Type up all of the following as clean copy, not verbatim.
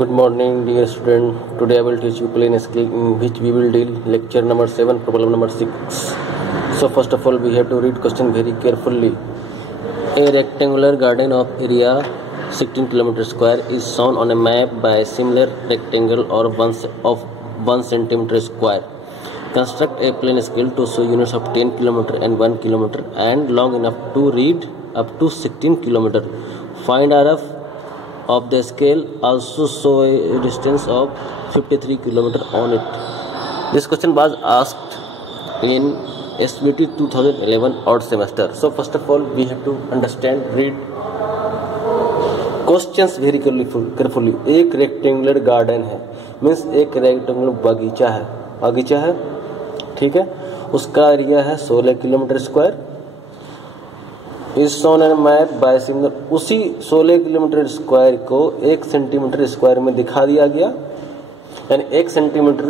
Good morning, dear student. Today I will teach you plane scale in which we will deal lecture number 7, problem number 6. So first of all, we have to read question very carefully. A rectangular garden of area 16 km square is shown on a map by a similar rectangle or of 1 cm square. Construct a plane scale to show units of 10 km and 1 km and long enough to read up to 16 km. Find RF of the scale, also show a distance of 53 km on it. This question was asked in SBT 2011 odd semester. So first of all, we have to understand, read questions very carefully. एक rectangular garden है, means एक rectangular बगीचा है, ठीक है। उसका area है 16 kilometre square. इस shown and map bye similar, उसी 16 किलोमीटर स्क्वायर को 1 सेंटीमीटर स्क्वायर में दिखा दिया गया, यानी 1 सेंटीमीटर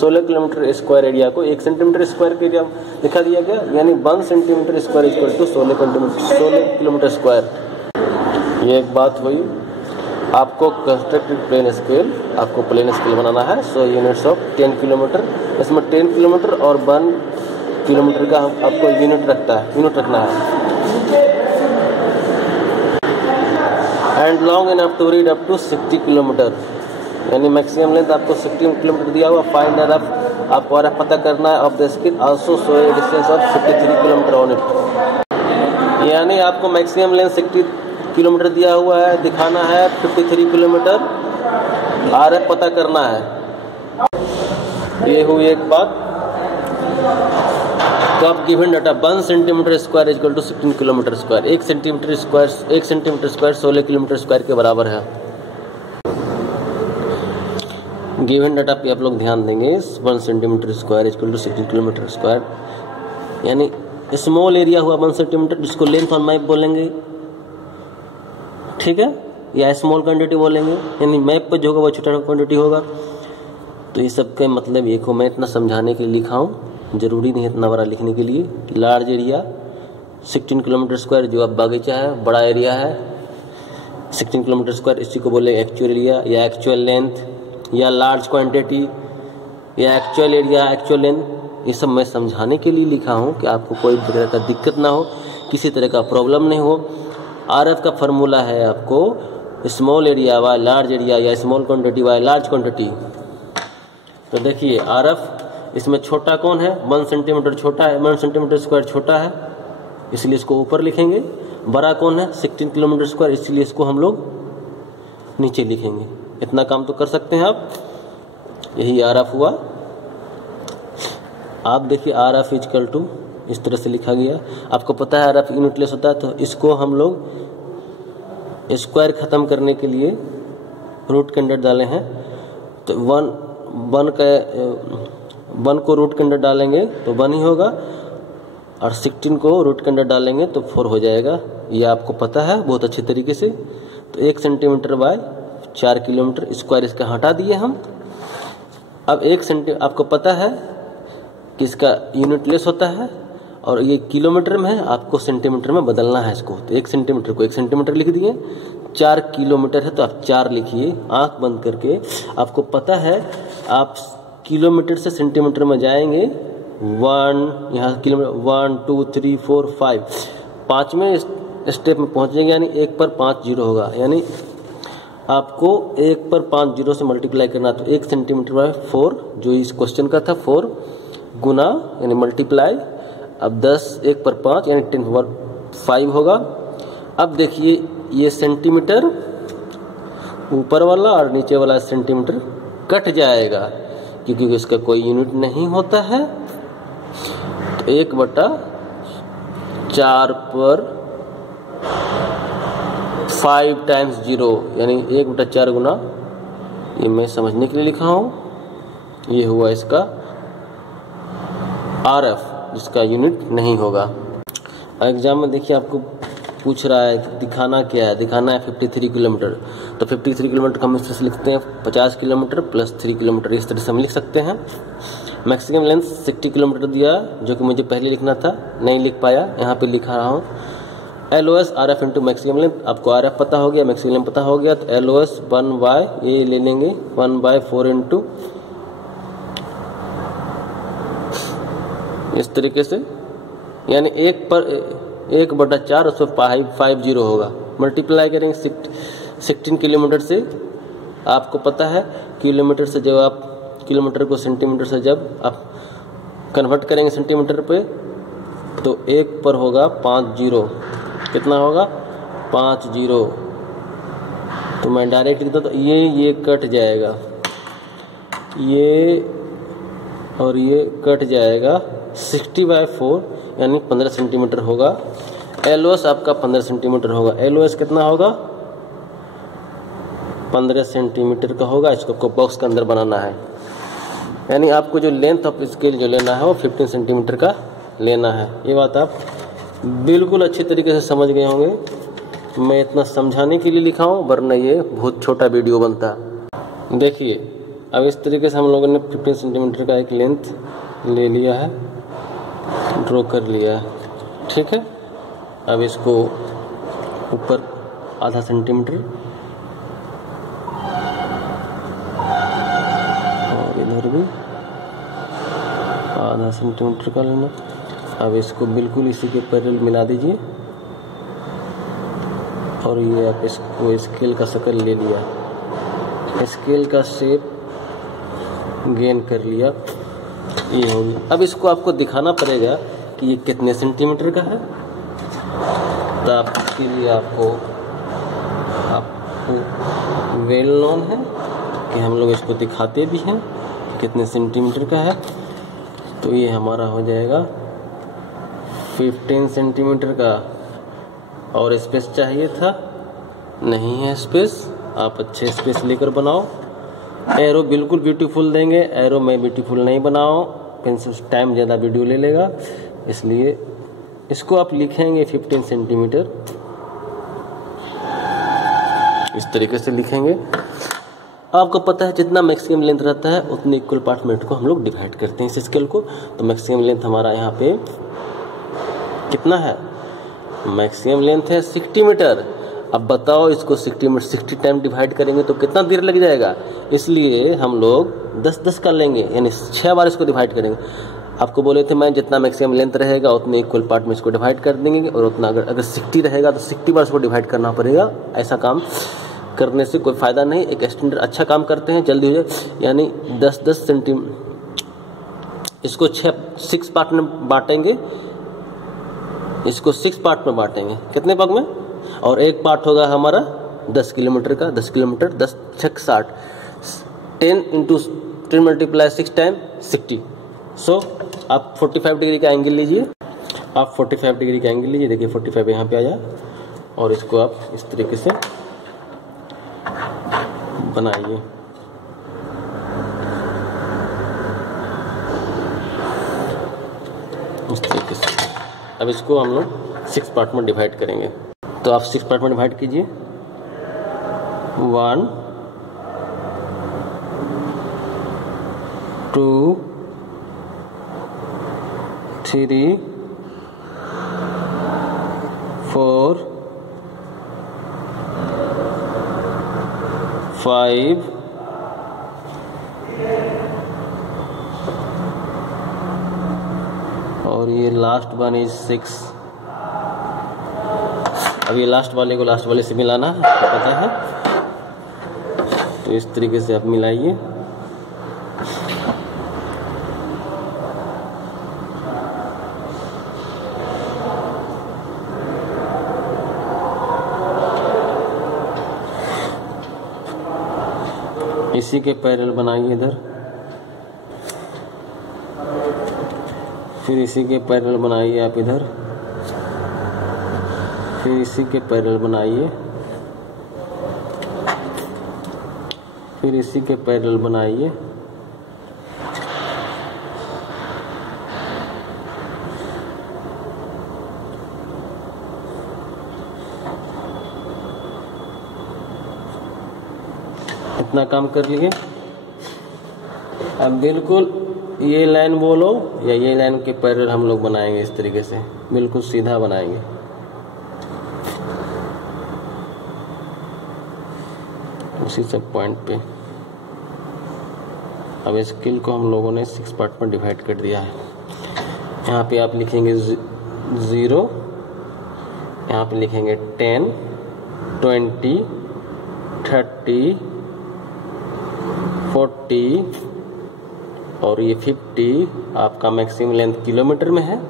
16 किलोमीटर स्क्वायर एरिया को 1 सेंटीमीटर स्क्वायर के एरिया में दिखा दिया गया, यानी 1 centimetre square equal to 16 kilometre square. ये एक बात हुई। आपको कंस्ट्रक्टेड प्लेन स्केल, आपको प्लेन स्केल बनाना है। सो यूनिट्स ऑफ 10 किलोमीटर, इसमें 10 किलोमीटर और 1 किलोमीटर का आपको यूनिट रखना है। And long enough to read up to 60 kilometre, यानी मैक्सिमम लेंथ आपको 60 किलोमीटर दिया हुआ। फाइंड RF, आपको RF पता करना है of the scale, also show A distance of 53 kilometre on it, यानी आपको मैक्सिमम लेंथ 60 किलोमीटर दिया हुआ है, दिखाना है 53 किलोमीटर, RF पता करना है। ये हुई एक बात। तो आप given data 1 centimetre square equal to 16 kilometre square, 1 centimetre square 16 kilometre square के बराबर है। गिवन डाटा पे आप लोग ध्यान देंगे, 1 centimetre square equal to 16 kilometre square, यानी स्मॉल एरिया हुआ 1 सेंटीमीटर, जिसको लेंथ ऑन मैप बोलेंगे, ठीक है, या स्मॉल क्वांटिटी बोलेंगे, यानी मैप पर जो होगा वो छोटा क्वांटिटी होगा। तो ये सब का मतलब ये को मैं इतना समझाने के लिए लिखा हूँ, जरूरी नहीं है इतना बड़ा लिखने के लिए। लार्ज एरिया 16 किलोमीटर स्क्वायर, जो अब बागीचा है, बड़ा एरिया है 16 किलोमीटर स्क्वायर, इसी को बोले एक्चुअल एरिया या एक्चुअल लेंथ या लार्ज क्वांटिटी या एक्चुअल एरिया, एक्चुअल लेंथ। ये सब मैं समझाने के लिए लिखा हूँ कि आपको कोई तरह का दिक्कत ना हो, किसी तरह का प्रॉब्लम नहीं हो। RF का फॉर्मूला है आपको small area by large area या small quantity by large quantity. तो देखिए RF इसमें छोटा कौन है, 1 सेंटीमीटर छोटा है, 1 सेंटीमीटर स्क्वायर छोटा है, इसलिए इसको ऊपर लिखेंगे। बड़ा कौन है, 16 किलोमीटर स्क्वायर, इसलिए इसको हम लोग नीचे लिखेंगे। इतना काम तो कर सकते हैं आप। यही RF हुआ। आप देखिए RF इक्वल टू इस तरह से लिखा गया। आपको पता है RF यूनिटलेस होता है, तो इसको हम लोग स्क्वायर खत्म करने के लिए रूट के अंदर डाले हैं। तो 1 को रूट के अंदर डालेंगे तो 1 ही होगा, और 16 को रूट के अंदर डालेंगे तो 4 हो जाएगा। ये आपको पता है बहुत अच्छे तरीके से। तो 1 सेंटीमीटर बाय 4 किलोमीटर स्क्वायर इसका हटा दिए हम। अब 1 सेंटीमीटर आपको पता है कि इसका यूनिटलेस होता है, और ये किलोमीटर में है, आपको सेंटीमीटर में बदलना है इसको। तो 1 सेंटीमीटर को 1 सेंटीमीटर लिख दिए, 4 किलोमीटर है तो आप 4 लिखिए आंख बंद करके। आपको पता है आप किलोमीटर से सेंटीमीटर में जाएंगे, 1 यहाँ किलोमीटर 1 2 3 4 5, 5वें स्टेप में पहुंचेंगे, यानी 1 पर 5 जीरो होगा, यानी आपको 1 पर 5 जीरो से मल्टीप्लाई करना। तो 1 सेंटीमीटर बाय 4, जो इस क्वेश्चन का था, 4 गुना यानी मल्टीप्लाई। अब 10 1 पर 5 यानी 10 पर 5 होगा। अब देखिए ये सेंटीमीटर ऊपर वाला और नीचे वाला सेंटीमीटर कट जाएगा, क्योंकि इसका कोई यूनिट नहीं होता है। तो 1/4 पर 5 टाइम्स 0, यानी 1/4 गुना, ये मैं समझने के लिए लिखा हूँ। ये हुआ इसका RF, जिसका यूनिट नहीं होगा। एग्जाम में देखिए आपको पूछ रहा है दिखाना क्या है, दिखाना है 53 किलोमीटर। तो 53 किलोमीटर हम इस तरह से लिखते हैं, 50 किलोमीटर प्लस 3 किलोमीटर, इस तरह से हम लिख सकते हैं। मैक्सिमम लेंथ 60 किलोमीटर दिया, जो कि मुझे पहले लिखना था, नहीं लिख पाया, यहाँ पे लिखा रहा हूँ। LOS RF into maximum length, आपको RF पता हो गया, मैक्सिमम लेंथ पता हो गया, तो LOS 1/, ये ले लेंगे 1/4 इंटू इस तरीके से, यानी 1/4 उसमें 50 होगा, मल्टीप्लाई करेंगे 16 किलोमीटर से। आपको पता है किलोमीटर से जब आप किलोमीटर को सेंटीमीटर से जब आप कन्वर्ट करेंगे सेंटीमीटर पे, तो 1 पर होगा 50, कितना होगा 50। तो मैं डायरेक्ट लिखता, तो ये कट जाएगा, ये और ये कट जाएगा, 60/4 यानी 15 सेंटीमीटर होगा। LOS आपका 15 सेंटीमीटर होगा। LOS कितना होगा 15 सेंटीमीटर का होगा। इसको आपको बॉक्स के अंदर बनाना है, यानी आपको जो लेंथ ऑफ स्केल जो लेना है वो 15 सेंटीमीटर का लेना है। ये बात आप बिल्कुल अच्छी तरीके से समझ गए होंगे। मैं इतना समझाने के लिए लिखा हूँ, वरना ये बहुत छोटा वीडियो बनता। देखिए अब इस तरीके से हम लोगों ने 15 सेंटीमीटर का एक लेंथ ले लिया है, ड्रॉ कर लिया है, ठीक है। अब इसको ऊपर आधा सेंटीमीटर और इधर भी आधा सेंटीमीटर का लेना। अब इसको बिल्कुल इसी के पैरेलल मिला दीजिए और ये आप इसको स्केल का शक्ल ले लिया, स्केल का शेप गेन कर लिया, ये होगी। अब इसको आपको दिखाना पड़ेगा कि ये कितने सेंटीमीटर का है। तो आपके लिए आपको वेल नोन है कि हम लोग इसको दिखाते भी हैं कितने सेंटीमीटर का है। तो ये हमारा हो जाएगा 15 सेंटीमीटर का। और स्पेस चाहिए था, नहीं है स्पेस, आप अच्छे स्पेस लेकर बनाओ। एरो बिल्कुल ब्यूटीफुल देंगे, एरो मैं ब्यूटीफुल नहीं बनाओ, पेंसिल टाइम ज़्यादा वीडियो ले लेगा, इसलिए इसको आप लिखेंगे 15 सेंटीमीटर, इस तरीके से लिखेंगे। आपको पता है जितना मैक्सिमम लेंथ रहता है उतने इक्वल पार्ट में को हम लोग डिवाइड करते हैं इस स्केल को। तो मैक्सिमम लेंथ हमारा यहाँ पे कितना है, मैक्सिमम लेंथ है 60 मीटर। अब बताओ इसको 60 टाइम डिवाइड करेंगे तो कितना देर लग जाएगा, इसलिए हम लोग 10-10 कर लेंगे, यानी 6 बार इसको डिवाइड करेंगे। आपको बोले थे मैं जितना मैक्सिमम लेंथ रहेगा उतने इक्वल पार्ट में इसको डिवाइड कर देंगे, और उतना अगर 60 रहेगा तो 60 बार इसको डिवाइड करना पड़ेगा। ऐसा काम करने से कोई फायदा नहीं। एक स्टैंडर्ड अच्छा काम करते हैं, जल्दी हो जाए, यानी 10-10 सेंटीमीटर इसको 6 पार्ट में बांटेंगे, इसको 6 पार्ट में बांटेंगे, कितने भाग में, और एक पार्ट होगा हमारा 10 किलोमीटर का। 10 किलोमीटर 10 6 60, 10 × 10 × 6 टाइम 60। सो आप 45 डिग्री का एंगल लीजिए, आप 45 डिग्री का एंगल लीजिए। देखिए 45 यहाँ पे आ जाए, और इसको आप इस तरीके से बनाइए। इस तरीके से अब इसको हम लोग 6 पार्ट में डिवाइड करेंगे। तो आप 6 पार्ट में डिवाइड कीजिए, 1 2 3 4 5 और ये लास्ट वन इज 6। अब ये लास्ट वाले को लास्ट वाले से मिलाना है, पता है, तो इस तरीके से आप मिलाइए। इसी के पैरेलल बनाइए इधर, फिर इसी के पैरेलल बनाइए आप इधर, फिर इसी के पैरेलल बनाइए, फिर इसी के पैरेलल बनाइए, इतना काम कर लिए। अब बिल्कुल ये लाइन बोलो या ये लाइन के पैरेलल हम लोग बनाएंगे, इस तरीके से बिल्कुल सीधा बनाएंगे। उसी सब पॉइंट पे। अब स्केल को हम लोगों ने 6 पार्ट में डिवाइड कर दिया है। यहाँ पे आप लिखेंगे 0, यहाँ पे लिखेंगे 10, 20, 30, 40 और ये 50 आपका मैक्सिमम लेंथ किलोमीटर में है।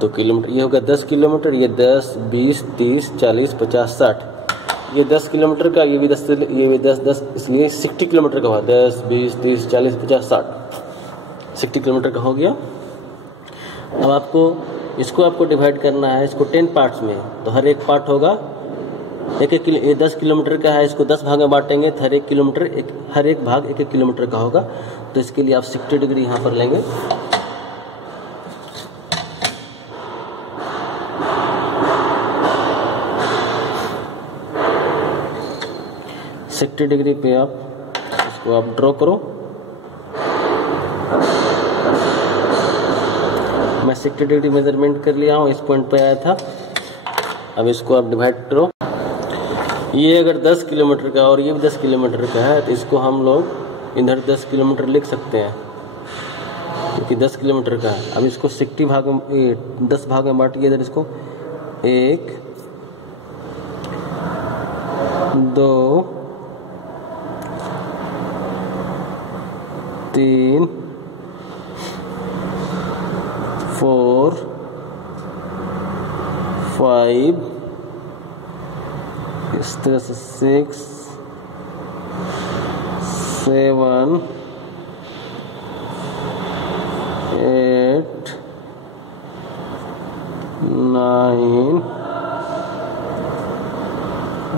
तो किलोमीटर ये होगा 10 किलोमीटर, ये 10, 20, 30, 40, 50, 60, ये 10 किलोमीटर का, ये भी 10, इसलिए 60 किलोमीटर का हुआ। 10, 20, 30, 40, 50, 60, 60 किलोमीटर का हो गया। अब आपको इसको डिवाइड करना है, इसको 10 पार्ट्स में। तो हर एक पार्ट होगा ये 10 किलोमीटर का है, इसको 10 भाग में बांटेंगे तो हर एक भाग 1-1 किलोमीटर का होगा। तो इसके लिए आप 60 डिग्री यहाँ पर लेंगे। डिग्री पे आप इसको ड्रॉ करो। मैं 60 डिग्री मेजरमेंट कर लिया हूँ, इस पॉइंट पे आया था। अब इसको आप डिवाइड करो। ये अगर 10 किलोमीटर का और ये भी 10 किलोमीटर का है तो इसको हम लोग इधर 10 किलोमीटर लिख सकते हैं, क्योंकि 10 किलोमीटर का है। अब इसको 60 भाग में 10 भाग में बांटिए। इधर इसको 1, 2, 3, 4, 5, इस तरह से 6, 7, 8, 9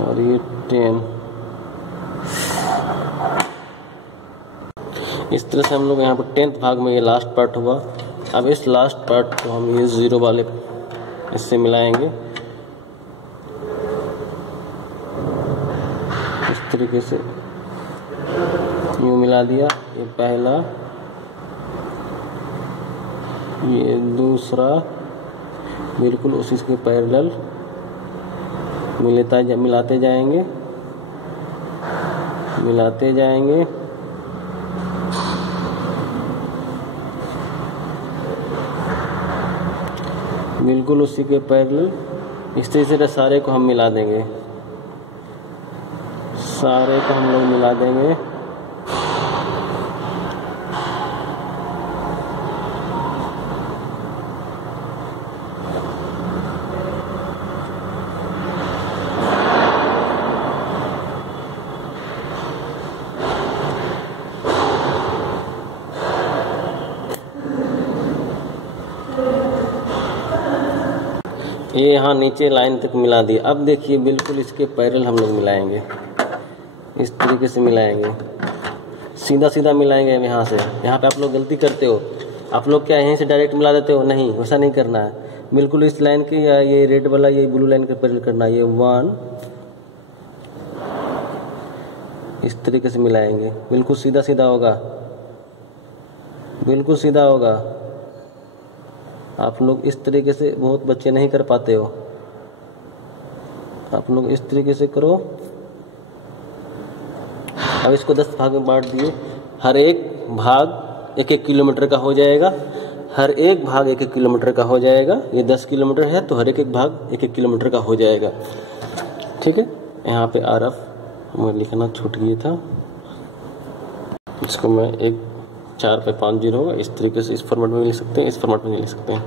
और ये 10। इस तरह से हम लोग यहाँ पर 10th भाग में ये लास्ट पार्ट हुआ। अब इस लास्ट पार्ट को हम ये 0 वाले इससे मिलाएंगे। इस तरीके से यूँ मिला दिया। ये पहला, ये दूसरा, बिल्कुल उसी के पैरेलल मिलाते जाएंगे। बिल्कुल उसी के पैरेलल इस तरीके से सारे को हम मिला देंगे। ये यहाँ नीचे लाइन तक मिला दिया। अब देखिए बिल्कुल इसके पैरेलल हम लोग मिलाएंगे, इस तरीके से मिलाएंगे, सीधा मिलाएंगे। यहाँ से यहाँ पे आप लोग गलती करते हो, आप लोग क्या यहीं से डायरेक्ट मिला देते हो? नहीं, वैसा नहीं करना है। बिल्कुल इस लाइन के या ये रेड वाला ये ब्लू लाइन के पैरेलल करना है। ये 1 इस तरीके से मिलाएंगे, बिल्कुल सीधा होगा। आप लोग इस तरीके से बहुत बच्चे नहीं कर पाते हो, आप लोग इस तरीके से करो। अब इसको 10 भाग में बांट दिए। हर एक भाग 1-1 किलोमीटर का हो जाएगा। ये 10 किलोमीटर है तो हर एक भाग 1-1 किलोमीटर का हो जाएगा। ठीक है। यहाँ पे RF मैं लिखना छूट गया था, इसको मैं 4 पे 5 0 होगा। इस तरीके से इस फॉर्मेट में लिख सकते हैं, इस फॉर्मेट में लिख सकते हैं।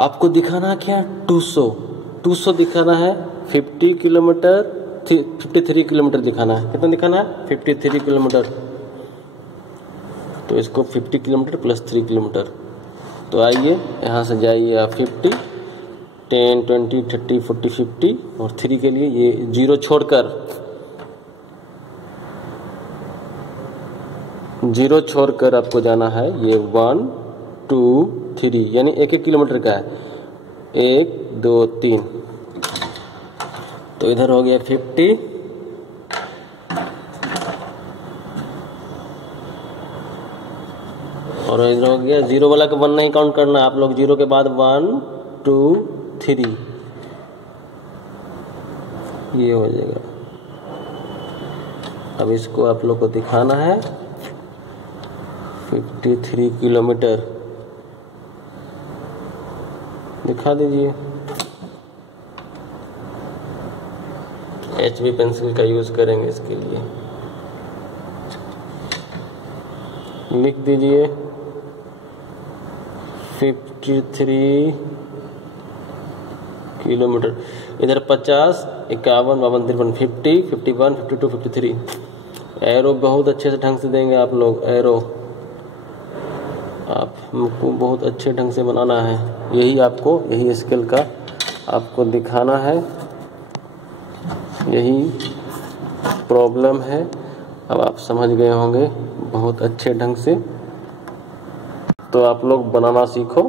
आपको दिखाना क्या? 200 दिखाना है। 53 किलोमीटर दिखाना है। कितना दिखाना है? 53 किलोमीटर। तो इसको 50 किलोमीटर प्लस 3 किलोमीटर। तो आइए यहाँ से जाइए आप 50, 10, 20, 30, 40, 50 और 3 के लिए ये 0 छोड़कर आपको जाना है। ये 1, 2, 3 यानी 1-1 किलोमीटर का है। 1, 2, 3। तो इधर हो गया 50 और इधर हो गया 0 वाला का 1 नहीं काउंट करना। आप लोग 0 के बाद 1, 2, 3 ये हो जाएगा। अब इसको आप लोग को दिखाना है 53 किलोमीटर, दिखा दीजिए। HB पेंसिल का यूज करेंगे इसके लिए, लिख दीजिए 53 किलोमीटर। इधर 50, 51, 52, 50, 51, 52, 53। एरो बहुत अच्छे से ढंग से देंगे आप लोग। एरो आपको बहुत अच्छे ढंग से बनाना है। यही स्केल का आपको दिखाना है, यही प्रॉब्लम है। अब आप समझ गए होंगे बहुत अच्छे ढंग से। तो आप लोग बनाना सीखो।